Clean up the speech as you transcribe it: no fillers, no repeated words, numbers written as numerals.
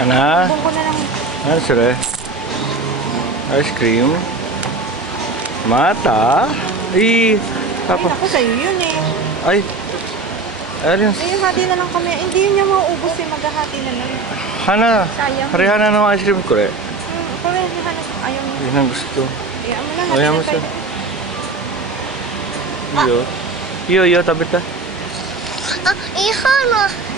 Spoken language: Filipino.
Ana? Bungko na lang. Ano sila? Ice cream. Mata. Ay, Papa. naku, sa'yo yun eh. Ay. Ayun. Ay, hati na lang kami. Hindi yun yung mauubos eh. Maghahati na lang. Hana. Sayang. Parehana ng ice cream ko rin. Ako rin, Hana. Ayaw mo. Yun ang gusto. Ayaw mo lang. Ayaw mo siya. Iyo. Iyo, tabi ta. Ihana.